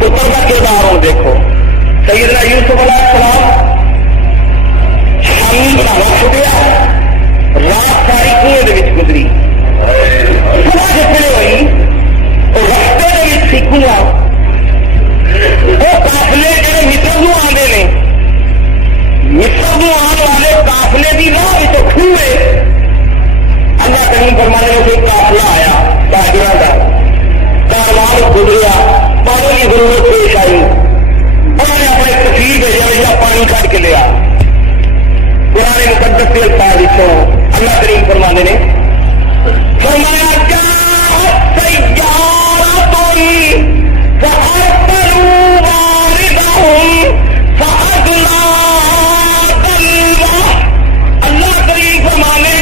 پتر کا کردار ہوں دیکھو سیدنا یوسف علیہ السلام شامی کا وقت گیا رات ساری کنویں دے وچ گزری صبح جتنے ہوئی اور رستے دے وچ سی کنواں وہ قافلے جڑے مصر نوں آندے نے مصر نوں آن والے قافلے دی راہ تو کھوے اللہ کریم فرمانے میں کوئی قافلہ آیا تاجراں دا کاروان گزریا پانی کی ضرورت پیش آئی انہوں نے اپنے کثیر بھیجا یا پانی کٹ کے لیا قرآن مقدس کے الفاظ اللہ کریم فرمانے نے فرمایا اللہ کریم فرمانے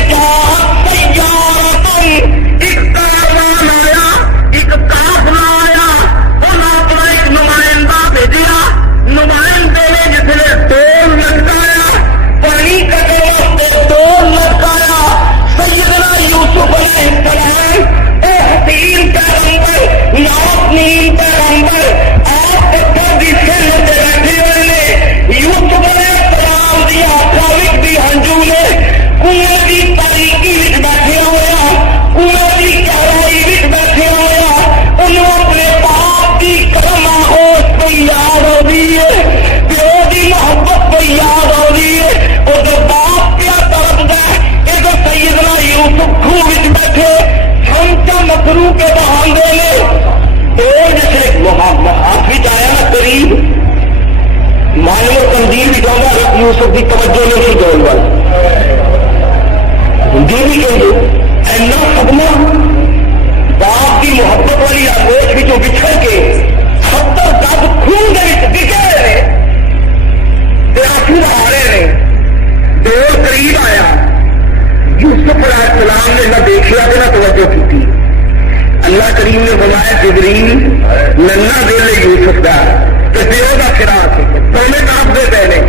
یوسف کی توجہ نہیں سی جان والا بھی کہیں اینا صدمہ باپ کی محبت والی آگوش بھی جو بچھڑ کے 70 دب خون کے بکے رہے آنسو آ رہے ہیں دور قریب آیا یوسف علیہ السلام نے نہ دیکھا کہ نہ توجہ کی تھی اللہ کریم نے بنایا جبریل ننا دل یوسف کا پیو کا فراق دونوں طرف دے پہلے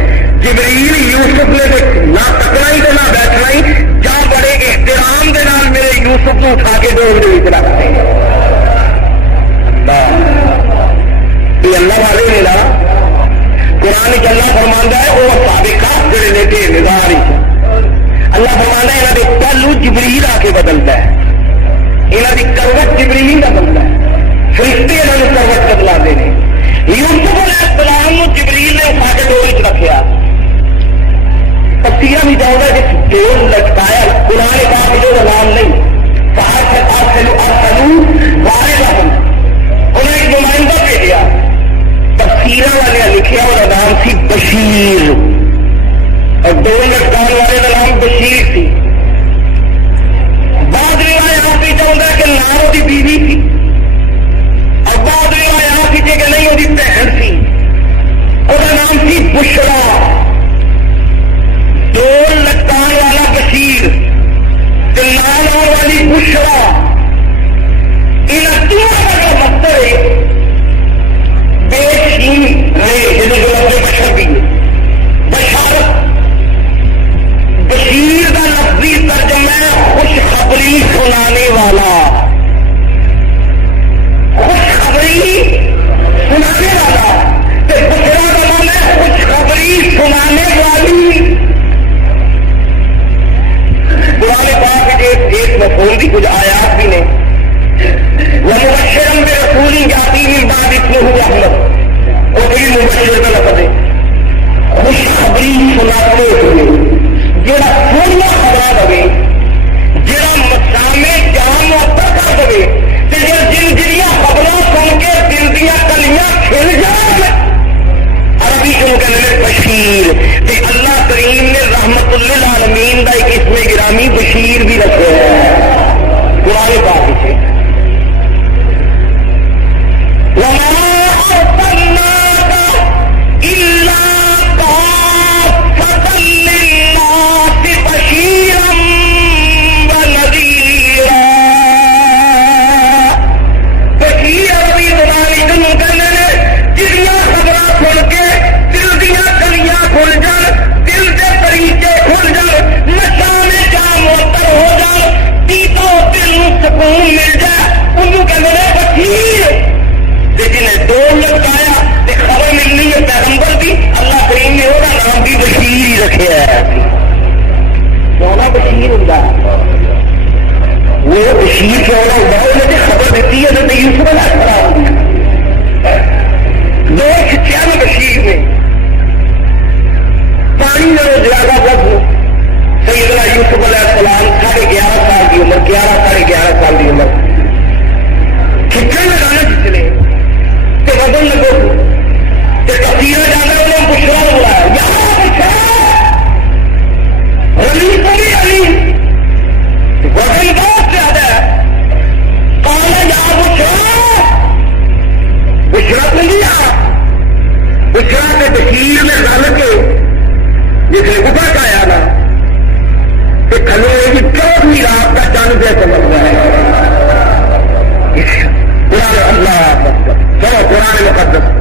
جبریل یوسف نے نہ تکنا ہی تو نہ بیٹھنا ہی جا بڑے احترام کے نال میرے یوسف کو اٹھا کے ڈوب دے رکھتے ہیں یہ اللہ والے نے نا قرآن اللہ فرمانا ہے وہ سابقات جڑے نے کہ نظار اللہ فرمانا ہے یہاں کے پہلو جبریل آ کے بدلتا ہے یہاں کی کروٹ جبریل کا بدلتا ہے فرشتے یہاں کروٹ بدلا دے یوسف علیہ السلام کو جبریل نے اٹھا کے ڈوری رکھا تفسیر بھی جاؤں گا کہ ڈور لٹکایا قرآن پاک جو نام نہیں انہیں ایک نمائندہ بھیجا تفسیر والے لکھا وہ نام سی بشیر اور ڈور لٹکان والے کا نام بشیر سی بعد روایات بھی جاؤں گا کہ نام وہ بیوی تھی اور بعد روایات بھی کہ نہیں وہ بہن سی وہ نام سی بشرا ڈور لٹکان والا بشیر نام والی بشرا ان دونوں کا جو مطلب ہے بے شین رہے جنہیں جو لفظ بشر بھی بشارت بشیر کا لفظی ترجمہ ہے خوشخبری سنانے والا خوشخبری سنانے والا تو بشرا کا نام ہے خوشخبری سنانے والی قرآن پاک کے ایک مفہوم بھی کچھ آیات بھی نے وَمُبَشِّرًا بِرَسُولٍ يَأْتِي مِن بَعْدِ اسْمُهُ أَحْمَدُ اور بھی مبشر کا لفظ ہے خوشخبری سناتے ہوئے جڑا سنیا خبر دے جڑا مسامے جان معطر کر دے جن جنیاں خبروں سن کے دل دیا کلیاں کھل جائیں عربی کیوں کہنے بشیر تے اللہ کریم نے رحمت للعالمین کا ایک اسم گرامی بشیر بھی رکھے ہیں قرآن پاک سے وَمَا أَرْسَلْنَاكَ إِلَّا كَافَّةً رکھے سونا بشیر ہوں وہ بشیر سونا ہوں انہیں خبر دیتی ہے تو یوسف علیہ السلام دو سچیا میں بشیر میں پانی میں زیادہ بد سیدنا یوسف علیہ السلام 11.5 سال کی عمر 11 سال کی عمر کھچڑ میں جانا جتنے تو بدل لگو کہ کثیرہ جانا انہوں نے بشرا بلایا علی کو بھی علی وزن بہت زیادہ ہے کالا یا بشرا تو نہیں آ بشرا کے بشیر میں ڈال کے جس نے اوپر کا آیا نا کہ کھلو کی 14ویں رات کا چاند جیسے لگ رہا ہے قرآن اللہ چلو قرآن مقدس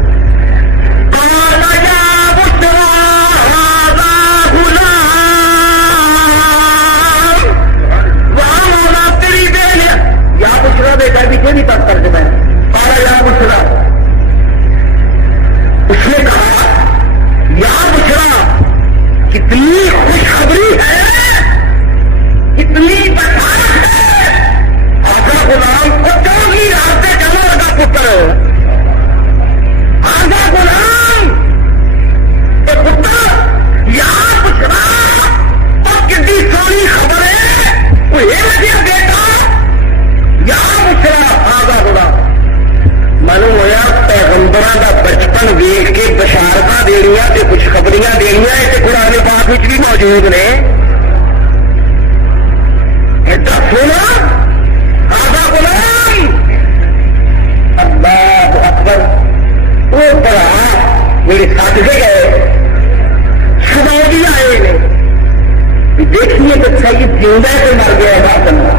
پیچھے بھی تک کر کے میں پارا یا بشرا اس نے کہا یا بشرا کتنی خوشخبری ہے کتنی بشارت ہے آقا غلام کو 14ویں رات سے جمع کا پتر آقا غلام تو پتر یا بشرا اور کتنی سونی خبر ہے وہ یہ لگے بیٹا یا بشرا آگا ہوگا معلوم ہوا پیغمبر کا بچپن ویخ کے بشارت دنیا سے خوشخبریاں دنیا یہ قرآن پاک بھی موجود نے سونا آگا غلام اللہ اکبر وہ پڑھا میرے ساتھ سے گئے سنا بھی آئے نے دیکھیے تو سید جیوندا سے مر گیا ہے کرنا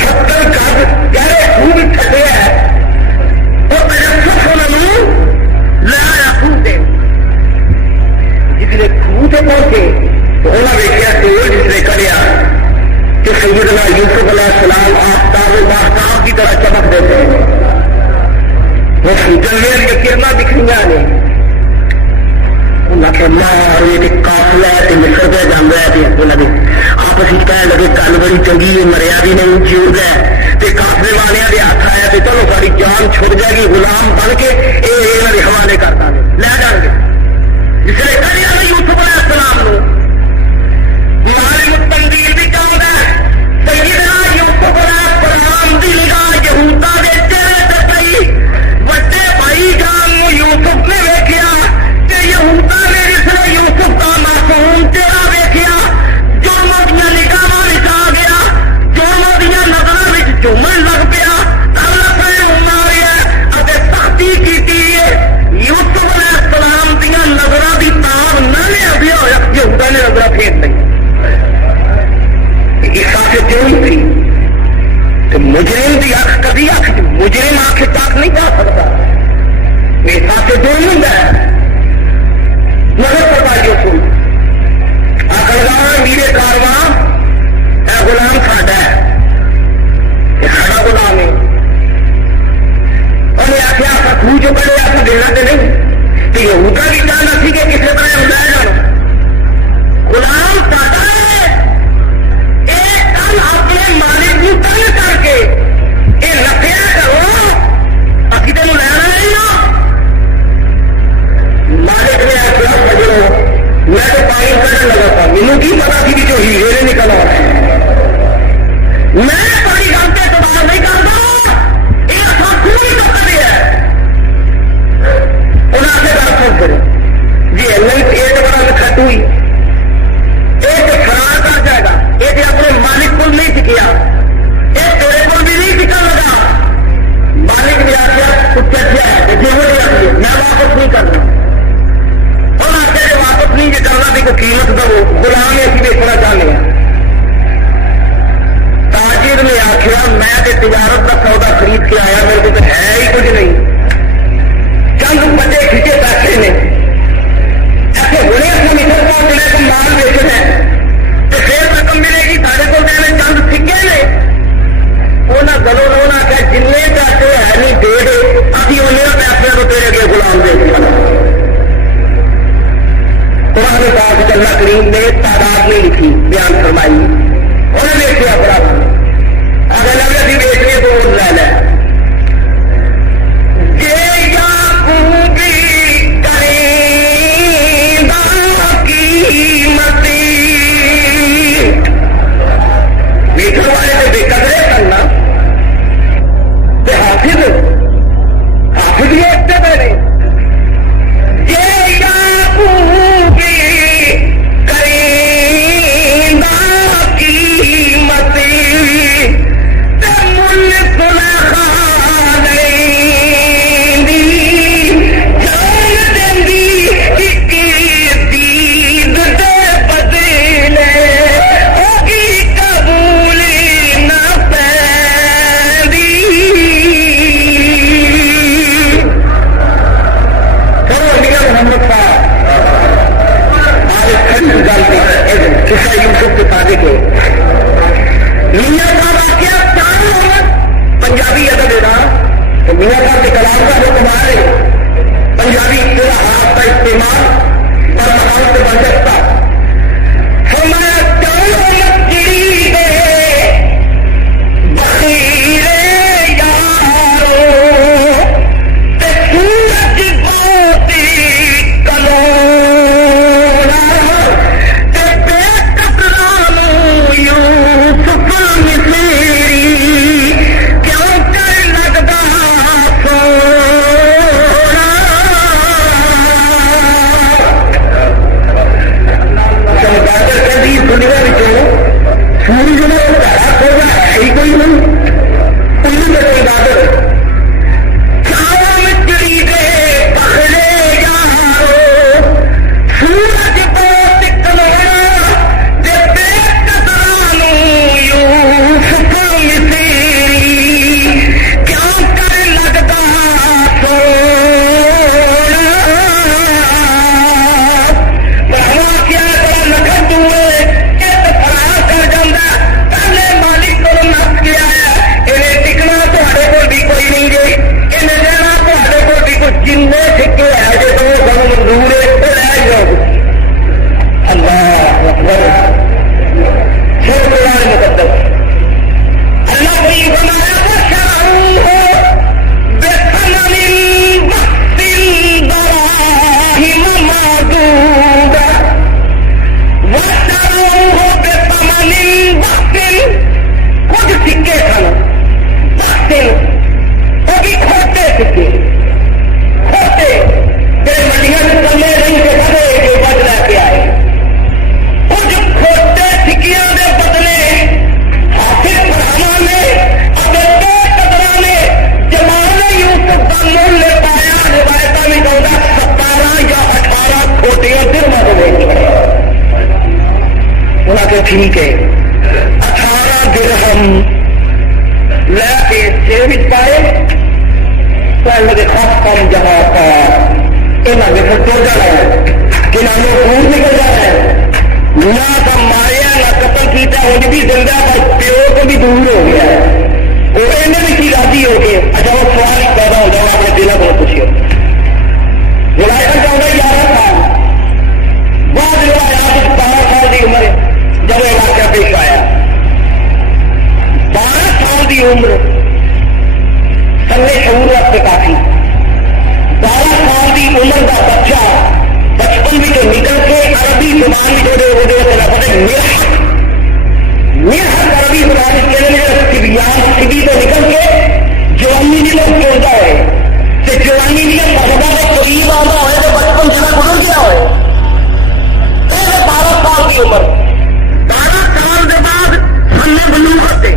70 گز گہرے خوب کھٹے ہے وہ تجسس انہوں لایا خوب سے جس نے خوب سے پہنچے تو انہوں نے دیکھا ٹول جس نے کریا کہ سیدنا یوسف علیہ السلام آفتاب و ماہتاب کی طرح چمک دیتے ہیں وہ جلوے میں کرنا دکھ رہی نے انہوں نے مار یہ قافلہ ہے مصر پہ جان رہا ہے انہوں نے آپس ہی کہنے لگے گل بڑی چنگی ہے مریا بھی نہیں جیوگ ہے تے قافلے والے کے ہاتھ آیا تو چلو ساری جان چھوڑ جائے گی غلام بن کے یہ حوالے کرتا ہے لے جان گے جس نے کہا یوسف علیہ السلام نو معلم تنظیر بھی چاہتا ہے سیدنا یوسف علیہ السلام دی نگاہ یہودا دے چہرے تے پئی وڈے بھائی جان نو یوسف نے ویکھیا کہ یہودا نے جس نے یوسف کا معصوم چہرہ ویکھیا جرموں دیا نگاہاں وچ آ گیا جرموں دیا نظراں وچ جھومن لگ پیا اللہ نے ماریا اتے سختی کیتی ہے یوسف علیہ السلام دیا نظراں دی تاب نہ لیا ہویا یہودا نے نظراں پھیر لئی تھی تو مجرم کی اکھ کبھی مجرم آنکھ تک نہیں جا سکتا میرے ساتھ دور ہوں نظر پتا یوسف آخر میرے کارواں اے غلام ساڈا ہے یہ ساڈا غلام ہے انہیں آخیا آپ خوہ جو کرے آپ دینا تو نہیں کہ یہودا بھی چاہنا سی کہ کسی طرح لے جانا غلام ساڈا ہے اپنے مالک کو تنگ کر کے یہ نفیا کرو ابھی تین لینا نہیں مالک نے ایسا بجو میں تو پانی کرنے لگا تھا مینو کی پتا تھی جو ہیرے نکل آ رہے ہیں میں پانی جانتے اعتبار نہیں کرتا یہ سب پوری کرتے ہے انہوں سے دس کرو جی ایک بڑا کٹ ہوئی ایک خراب کر جائے گا ایک اپنے مالک کو نہیں سکھیا ایک تیرے کو بھی نہیں سکھا لگا مالک نے آخیا کچھ اچھا ہے جی وہ آخری میں واپس نہیں کرنا اور آخر جو واپس نہیں جی کرنا بھی کوئی قیمت دو غلام ایسی دیکھنا چاہتے ہیں تاجر نے آخیا میں تجارت کا سودا خرید کے آیا میرے کو تو ہے ہی کچھ نہیں چند بچے کھچے پیسے نے ایسے ہونے کو نکل پہنچنے کو مال بیچنا ہے تو پھر رقم ملے گی سارے کو چند سکے نے انہیں گلو رونا کہ جن پیسے ہے نہیں دے دے ابھی انہیں پیسے کو تیرے اگے غلام دے قرآن پاک کے اللہ کریم نے تعداد نہیں لکھی بیان فرمائی انہوں نے کیا برابر اگر لگے بھی بیچنے کو لے لیں ٹھیک ہے 18 درہم لے کے جیب پائے پہلے خوف کم جہاں کا یہاں کے پھر تو جانا ہے کہ نہ خون نکل جانا ہے نہ تو ماریا نہ قتل کیتا انج بھی زندہ پر پیو تو بھی دور ہو گیا ہے وہ انہیں بھی کی راضی ہو گئے اچھا وہ سوال پیدا ہو جاؤ اپنے دلوں کو پوچھو روایت چاہتا 11 سال بعد روایات 12 سال کی عمر جب یہ واقعہ پیش آیا 12 سال کی عمر سنگے شعور وقت کافی 12 سال کی عمر کا بچہ بچپن بھی جو نکل کے عربی زبان بھی عربی زبان سبھی تو نکل کے جوانی نکل کے ہوتا ہے جوانی نکل مذہبہ کا قریب آنا ہوئے تو بچپن جگہ گزر گیا ہوئے 12 سال کی عمر 12 سال کے بعد ہم نے بلوغت سے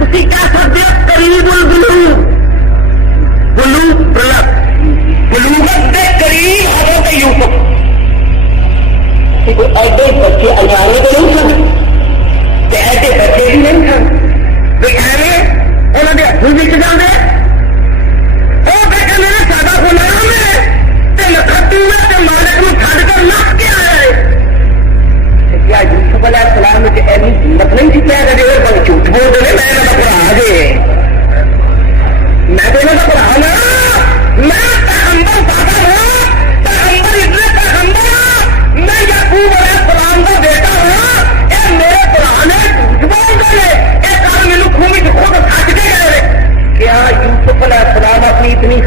اسی کہہ سکتے قریب البلوغ بلوغت کے قریب حضرت یوسف ایسے بچے انجانے تو نہیں سن ایسے بچے بھی نہیں سن انہوں نے ہاتھوں میں جانے وہ بیٹا میرے سادہ کو نام ہے مالک کو چھڈ کر نس کے آیا ہے کیا یوسف علیہ السلام میں ایسی ہمت نہیں تھی کیا جھوٹ بول دے میں یہاں کا پڑھا دے میں تو یہاں کا پڑھا نا میں پیغمبر پاگل ہوں پیغمبر اتنے پیغمبر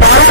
12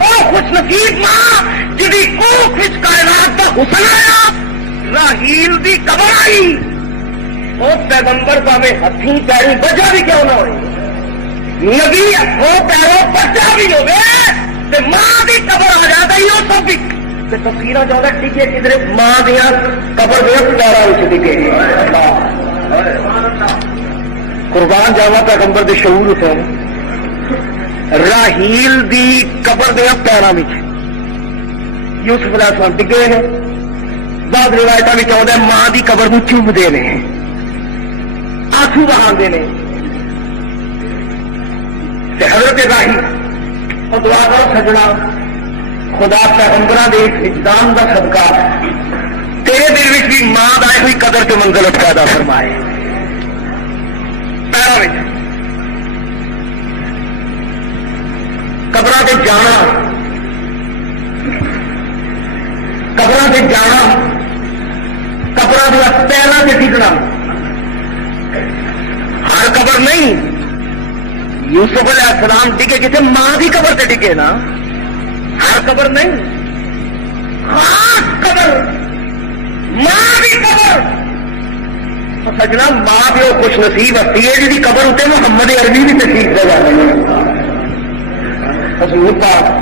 وہ خوش نصیب ماں جی کوکھ وچ کائنات کا حسن آیا راہیل دی قبر آئی وہ پیغمبر پاوے ہاتھی پیری بجا بھی کیوں نہ ہوئے نبی ہاتھوں پیروں بچا بھی ہوگے ماں کی قبر آ جاتا ہی وہ سب بھی تفصیل زیادہ ٹکے کدھر ماں دیا قبر دیا پیروں ٹکے قربان جاوا پیغمبر دے شعور سے راہیل دی قبر دیا پیروں میں یوسف علیہ السلام ڈگے ہیں بعد روایتوں میں آتا ہے ماں دی قبر کو چومتے ہیں آنسو بہاندے نے حضرت راہیل اور دعا کرو سجنا خدا پیغمبراں دے وجدان دا صدقہ تیرے دل وچ بھی ماں دا ہوئی قدر تو منزلت پیدا فرمائے پیروں میں قبراں تے جانا قبراں تے جانا قبراں دے پیراں تے ٹکنا ہر قبر نہیں یوسف علیہ السلام ٹکے کسی ماں کی قبر سے ٹکے نا ہر قبر نہیں خاص قبر ماں کی قبر سجنا ماں پیو خوش نصیب ہستی ہے جی قبر اتنے محمد عربی بھی تشریف دے جاتے ہیں حضور پاک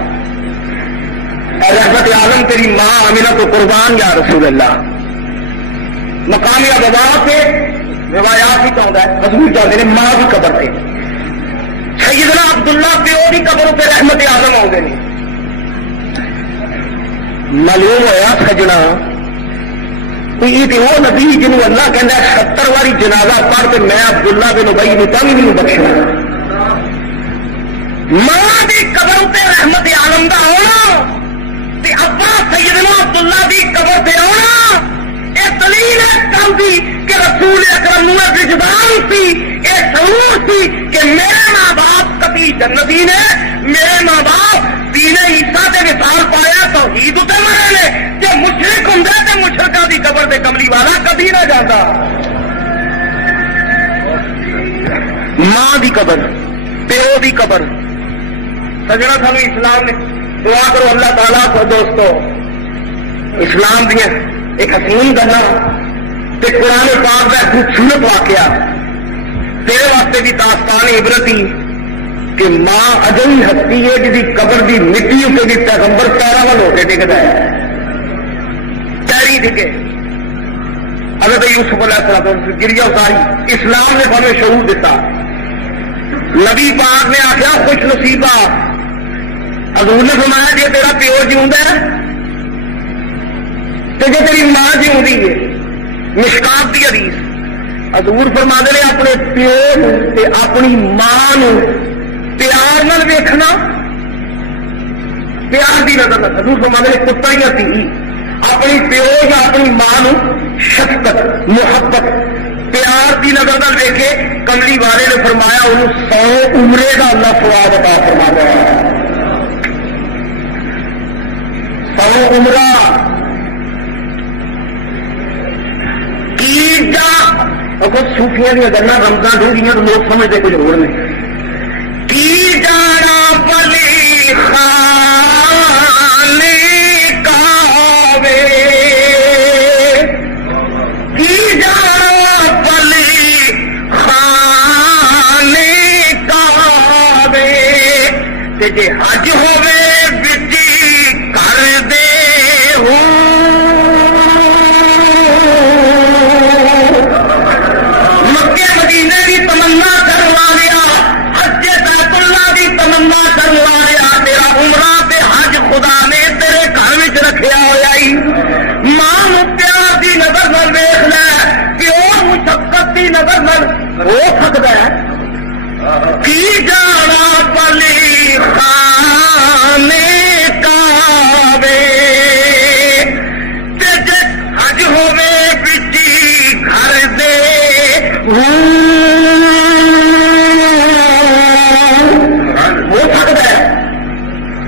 رحمت عالم تیری ماں آمینہ تو قربان یا رسول اللہ مقامی ابوا سے روایات ہی چاہتا ہے حضور چاہتے ہیں ماں کی قبر سے سیدنا عبداللہ پیو کی قبر پہ رحمت اعظم آؤ گے معلوم ہوا سجنا یہ تو وہ نبی جنہوں اللہ کہنا 70 واری جنازہ پڑھ کے میں عبداللہ بن ابی نے تنگ نہیں بخشنا ماں کی قبر پہ رحمت عالم کا آنا ابا سیدنا عبداللہ کی قبر پہ آنا یہ دلیل ہے کل دی کہ رسول اکرم وجدان سی یہ شعور سی کہ میرے ماں باپ کبھی جنتی نے میرے ماں باپ دین عیسیٰ سے مثال پایا توحید تے مرے نے کہ مشرک ہوں تو مشرکہ دی قبر تے کملی والا کبھی نہ جاتا ماں دی قبر پیو دی قبر سجنا سانو اسلام نے دعا کرو اللہ تعالیٰ کو دوستو اسلام دیا ایک حسین گلا قرآن پاک کا خوبصورت واقعہ تیرے واسطے بھی داستان عبرتی کہ ماں اجنی ہستی ہے جی قبر کی مٹی اتنے بھی پیغمبر پیروں وال ہو کے ڈگتا ہے پیری ڈگے حضرت یوسف علیہ السلام گریا اتاری اسلام نے ہمیں شعور دیتا نبی پاک نے آخیا خوش نصیبہ حضور نے فرمایا جی تیرا پیو جیوندا ہے تو جی تیری ماں جیوندی ہے مشکات کی حدیث حضور فرما دے اپنے پیو اپنی ماں پیار نال ویکھنا پیار کی نظر حضور فرما دے کتا ہی تھی اپنی پیو یا اپنی ماں شفقت محبت پیار کی نظر نال ویکھے کملی والے نے فرمایا انہوں 100 عمرے کا اللہ ثواب عطا فرما دیا 100 عمرہ صوفیاں دیا گلا رمضان ڈھونڈ گیا تو لوگ سمجھتے کچھ اور نہیں کی جانا پلی خانے کعبے کی جانا پلی خانے کعبے تے جے حج ہوے بچی کر دے ہو سکتا ہے کی جانا پلی خانے کعبے حج ہوے بچی گھر دے ہو سکتا ہے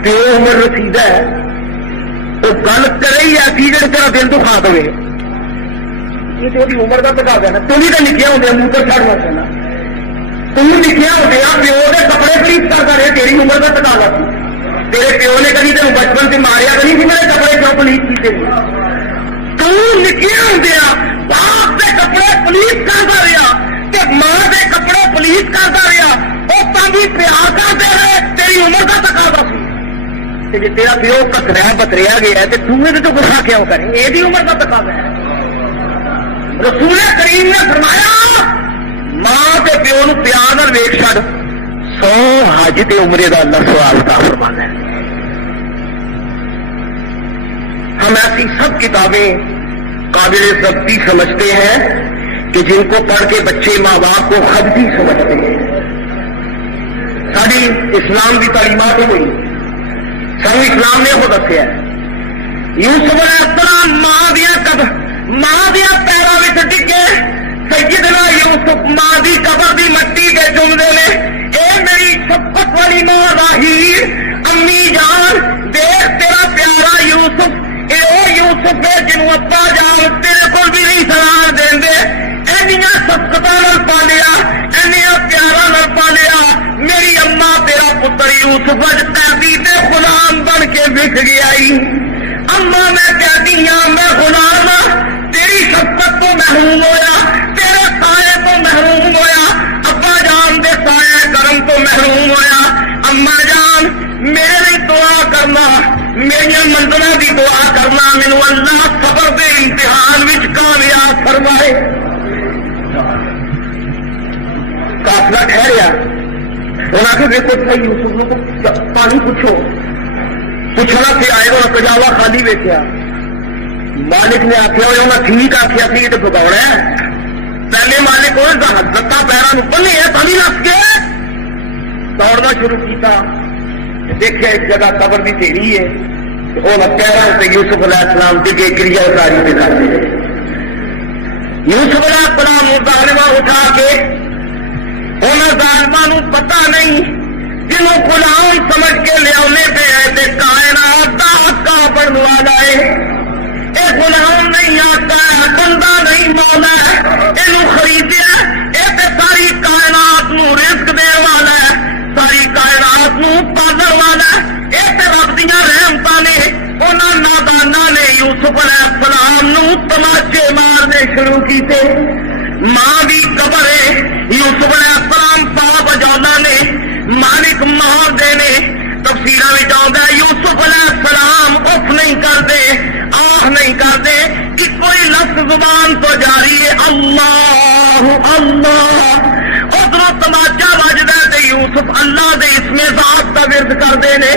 پیو عمر رسید ہے وہ گل کرے ہی ایسی جڑے تیرا دل تو کھا دے عمر کا پکا دینا تم ہی تو لکھیا ہوتے منہ پر چڑھنا چاہنا تم لکھیا ہوتے پیو کے کپڑے خرید کر رہے تیری عمر کا پکا سی تیرے پیو نے کبھی تین بچپن سے ماریا تو نہیں میرے کپڑے کیوں پلیت کیتے تو نکیا ہوں باپ کے کپڑے پلیت کرتا رہا کہ ماں کے کپڑے پلیت کرتا رہا وہ بھی پیار کرتے رہے تیری عمر کا تقاضا سی جی تیرا پیو کتریا بتریا گیا ہے تو تو گسا کیوں کریں یہ عمر کا تقاضا ہے رسول کریم نے فرمایا ماں کے پیو نو پیار نال ویکھ چھڈ 100 حج تے عمرے دا اللہ سوال کا فرمانا ہے ہم ایسی سب کتابیں قابل ضبطی سمجھتے ہیں کہ جن کو پڑھ کے بچے ماں باپ کو خبتی سمجھتے ہیں ساری اسلام کی تعلیمات ہوئی سب اسلام نے وہ دسیا یوسف علیہ السلام ماں دیا پیروں میں ڈگے سیدنا یوسف ماں دی قبر دی مٹی کے چومتے نے اے میری شفقت والی ماں راہی امی جان دیکھ تیرا پیارا یوسف اے او یوسف ہے جنوں ابا جان تیرے کو بھی نہیں سلام دیں دے اینیاں شفقتاں نال پالیا اینیاں پیاراں نال پالیا میری اما تیرا پتر یوسف اج قیدی تے غلام بن کے وک گیا اما میں قیدی ہاں میں غلام ہاں تیری شفقت تو محروم ہویا تیرے سائے تو محروم ہویا ابا جان دے سائے کرم تو محروم ہویا اما جان میرے لیے دعا کرنا میری منزلوں کی دعا کرنا مینو اللہ صبر دے امتحان وچ کامیاب فرمائے قافلہ ٹھہریا انہوں نے دیکھو بھائی یوسف پانی پوچھو پوچھنا کہ آئے گا کجاوا خالی ویکیا مالک نے آخیا انہیں ٹھیک آخیا سی تو بگاؤنا ہے پہلے مالک وہ لتاں پیروں بنی ہے پانی نس کے دوڑنا شروع کیا دیکھا ایک جگہ قبر کی ڈھیری ہے وہ پیروں سے یوسف علیہ السلام ڈگے کریا اتاری سے کرتے ہیں یوسف علیہ السلام ظالمہ اٹھا کے انہوں ظالمہ پتا نہیں جنہوں غلام سمجھ کے لیا پہ کائنات کا حقا بڑھنے والا ہے یہ غلام نہیں آتا بندہ نہیں مولا یہ خریدیا یہ ساری کائنات نو رزق دے والا ہے ساری کائنات نو پالن والا ہے یہ رب دیا رحمتاں نے انہاں ناداناں نے یوسف علیہ السلام نو تماچے مارنے شروع کیتے ماں بھی قبر ہے یوسف علیہ السلام پا بجانا نے مالک مار دینے تفسیرہ میں جاؤں گا یوسف علیہ السلام اف نہیں کرتے آہ نہیں کرتے کہ کوئی لفظ زبان تو جاری ہے اللہ اللہ ادھر تماچا بجتا ہے یوسف اللہ دے اسم ذات کا ورد کرتے ہیں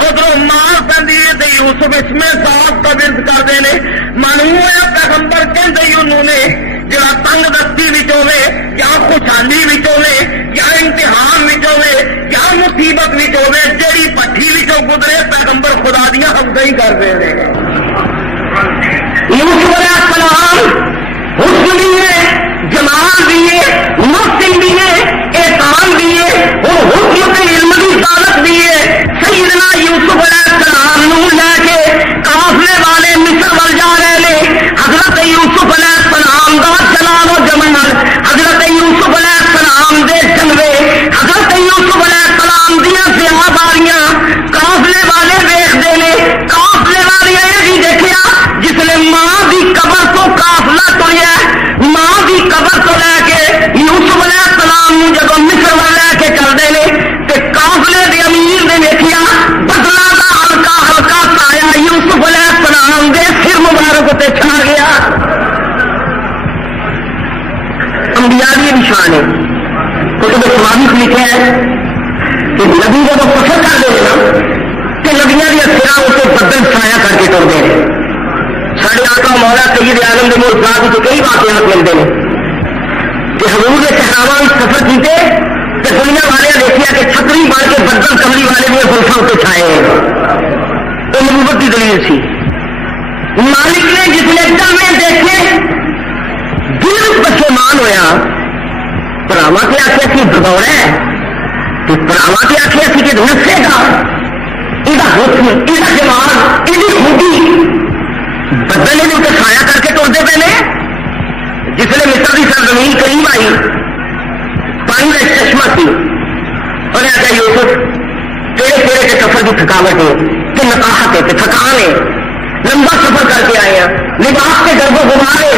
ادھر مار پی ہے یوسف اسم ذات کا ورد کرتے ہیں معلوم ہوا پیغمبر کہتے انہوں نے جڑا تنگ دستی ہوے یا خوشحالی ہوے یا امتحان ہوے یا مصیبت ہوے جیڑی پٹھی گزرے پیغمبر خدا دیا حمدیں ہی کر دے یوسف علیہ السلام حسن بھی ہے جمال بھی ہے محسن بھی ہے احسان بھی ہے اور حسن کے علم کی دولت بھی ہے سیدنا یوسف علیہ السلام نو لے کے قافلے والے مصر ول جا رہے ہیں حضرت یوسف علیہ السلام دا جلال و جمال حضرت یوسف علیہ السلام دے جلوے حضرت یوسف علیہ السلام دیا سیاہ باریاں قافلے والے ویکھدے نے قافلے والے یہ دیکھیا جس نے ماں دی قبر تو قافلہ تریا ماں دی قبر تو لے کے یوسف علیہ السلام نو جب مصر ول لے کے چلتے ہیں تے قافلے دے امیر نے دیکھیا بدلا دا ہلکا ہلکا سایہ یوسف علیہ السلام دے سر مبارک تے چھا گیا انبیاء کی نشان ہے کتب سوابق لکھا ہے کہ نبی جب سفر کرتے ہیں نا کہ نبیاں دیا سرا اسے بدل چھایا کر کے ٹرتے ہیں سارے آقا مولا سید عالم کے ملک کئی واقعات ملتے ہیں کہ حضور نے صحابہ سفر کیتے تو دنیا والے دیکھا کہ چھتری بن کے بدل کملی والے بھی فلسوں سے چھائے ہیں وہ نبوت کی دلیل سی مالک نے جس نے میں دیکھے دل پشیمان ہویا پراوا کے آخیا سی بگوڑا ہے تو پراوا کے آخیا سی کہ نسے گا یہ حسن یہ جمال یہ خوبی بدل نے اسے چھایا کر کے ٹرتے پے نے جس نے مصر کی سرزمین قریب آئی پانی کا چشمہ سی اور آخیا یوسف تیرے کے سفر کی تھکاوٹ واسطے تھکان ہے، لمبا سفر کر کے آئے ہیں، لباس سے گرب و گمار ہے،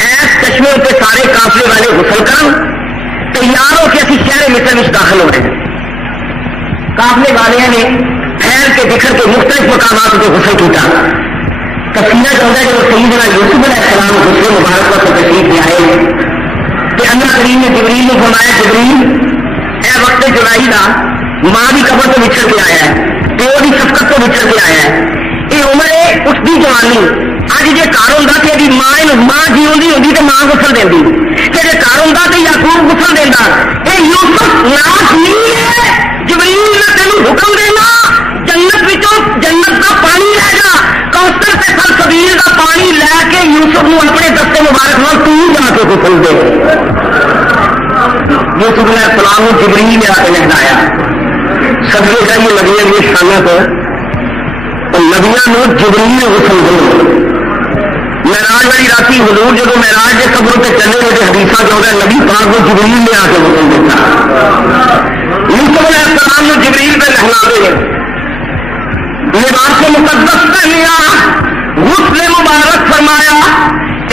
ایس چشمے پہ سارے قافلے والے غسل کرن تیار ہو کے اسی شہر مصر میں داخل ہو رہے ہیں. قافلے والے نے پھیل کے بکھر کے مختلف مقامات پہ غسل کیا. تفصیلہ چاہتا ہے کہ وہ سیدنا یوسف علیہ السلام غسل مبارک پر تشریف لے آئے کہ اللہ کریم نے جبریل نے فرمایا جبریل اے وقت جدائی دا ماں بھی قبر تو بچھڑ کے آیا ہے، پیو کی شفقت تو بچھڑ کے آیا ہے، یہ عمر ہے اس کی جوانی. اج جی گھر ہوتا کہ یعنی ماں جیوی ہوتی تو ماں غسل دینی، کہ جی گھر ہوتا تو یعقوب غسل دینا. یہ یوسف ناش نہیں ہے، جبریل نے تینوں حکم دینا جنت وچوں جنت کا پانی لے جا، کوثر سے سلسبیل کا پانی لے کے یوسف نو اپنے دستے مبارک نال تو جا کے غسل دے. یوسف علیہ السلام نے جبریل نے آ کے لہرایا. سبزے کا یہ نبیوں کی شانت ہے، نبیوں نے جبریل نے غسل دے. معراج والی راتی حضور جب معراج کے قبر پہ چلے ہوئے حدیث جو ہے نبی پاک کو جبریل نے آ کے غسل دیتا. یوسف علیہ السلام نے جبریل پہ نہلا دے، لباس مقدس پہنیا، غسل مبارک فرمایا.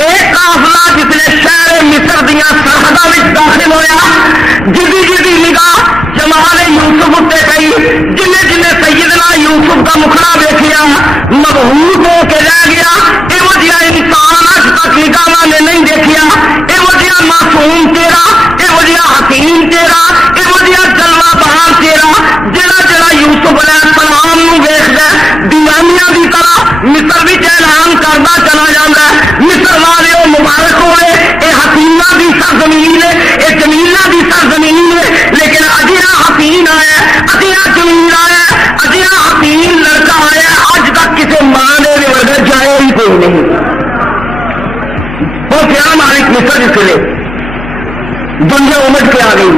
ایک قافلہ جس نے شہر مصر دیا سرحدوں میں داخل ہوا، جدی جدی نگاہ جمال یوسف اتنے گئی، جن جن سیدنا یوسف کا مکھڑا دیکھا مبہوت ہو کے رہ گیا. یہ انسان اج تک نگاہ نے نہیں دیکھا، یہ معصوم چہرہ، یہ حکیم چہرہ، یہ جلوہ بہار چہرہ جڑا جڑا یوسف علیہ السلام نو ویکھدا دیوانیاں دی طرح مصر وچ اعلان کردا چلا جاندا ہے مصر والے مبارک ہوئے، یہ حکیماں دی سرزمین ہے، یہ جمیلاں دی سرزمین ہے. لیکن اجیاں حکیم آیا، اجیاں جمیل آیا، اجیاں حکیم لڑکا آیا اج تک کسی ماں نے ورگا جایا ہی کوئی نہیں. وہ کیا مالک مصر اس لیے دنیا امٹ کے آ گئی.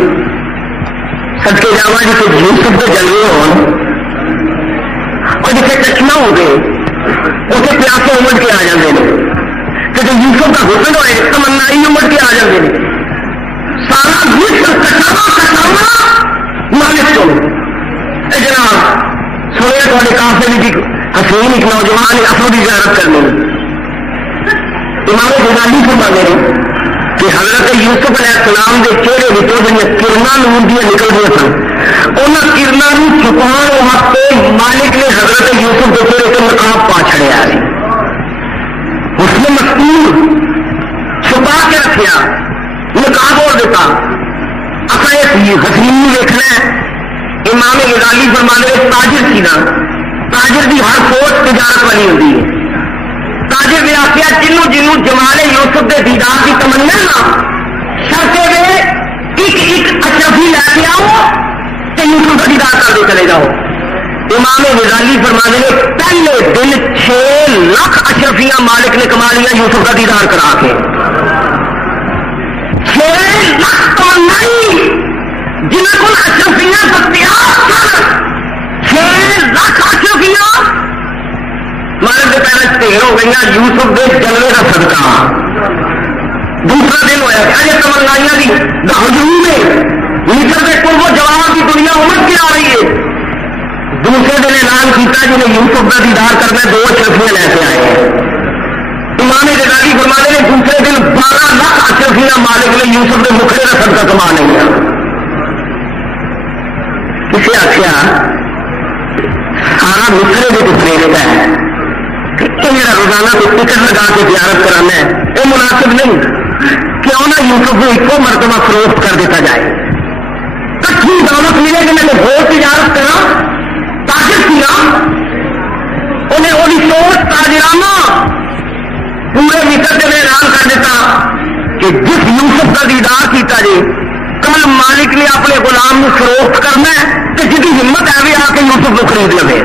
سد کے جاوا جسے یوسف کے جلوے ہو اور جسے چشمہ ہو گئے اسے پیاسے امٹ کے آ جاتے ہیں کہ جو یوسف کا حسن ہوئے تمنا ہی امٹ کے آ جاتے ہیں. سارا مالک کو جناب سویا تھوڑے کافی بھی حسین ایک نوجوان نے اصل کی زیارت کرنی. امام غزالی فرماتے ہیں کہ حضرت یوسف علیہ السلام کے چہرے بچوں کرنا نور دیا نکل گیا سن، انہوں کرنا چھپان واسطے مالک نے حضرت یوسف کے چہرے سے نقاب پا چھڑیا ہے. اس نے مستور چھپا کے رکھا، نقاب اور دیتا. اصل یہ حسین دیکھنا ہے. امام غزالی فرماتے ہیں تاجر کی نا تاجر کی ہر سوچ تجارت والی ہوتی ہے. تاجر نے آخیا جنوں جنوں جمال یوسف کے دیدار کی تمنا نا شرط ایک ایک اشرفی لے کے آؤ تو یوسف کا دیدار کرتے چلے جاؤ. امام غزالی فرماتے ہیں پہلے دن 6 لاکھ اشرفیاں مالک نے کما لیا یوسف کا دیدار کرا کے. 6 لاکھ تمنا جنہیں کو اشرفیاں دستیاب 6 لاکھ اشرفیاں مالک کے پیروں ڈھیر ہو گئی یوسف کے جلوے کا صدقہ. دوسرا دن ہوا کہ تمنائیاں کی ہجوم میں مصر کے قرب و جواب کی دنیا امت کی آ رہی ہے. دوسرے دن اعلان کیا جنہیں یوسف کا دیدار کرنا 2 اشرفیاں لے کے آئے ہیں. امام غزالی فرماتے ہیں دوسرے دن 12 لاکھ اشرفیاں مالک نے یوسف کے مکھڑے کا صدقہ کما نہیں. کسی آخیا سارا مصر بھی پریرت ہے کہ میرا روزانہ کو ٹکٹ لگا کے زیارت کرانا ہے، یہ مناسب نہیں. کیوں نہ یوسف کو ایک مرتبہ فروخت کر دیتا جائے، کچھ دولت ملے کہ میں بہت تجارت کرا. تاجر کیا انہیں وہی سوچ تاجرانہ پورے مصر سے اعلان کر دیتا کہ جس یوسف کا دیدار کیتا جی کل مالک نے اپنے غلام کو فروخت کرنا ہے کہ جی ہمت ہے بھی آ کے یوسف کو خرید لے.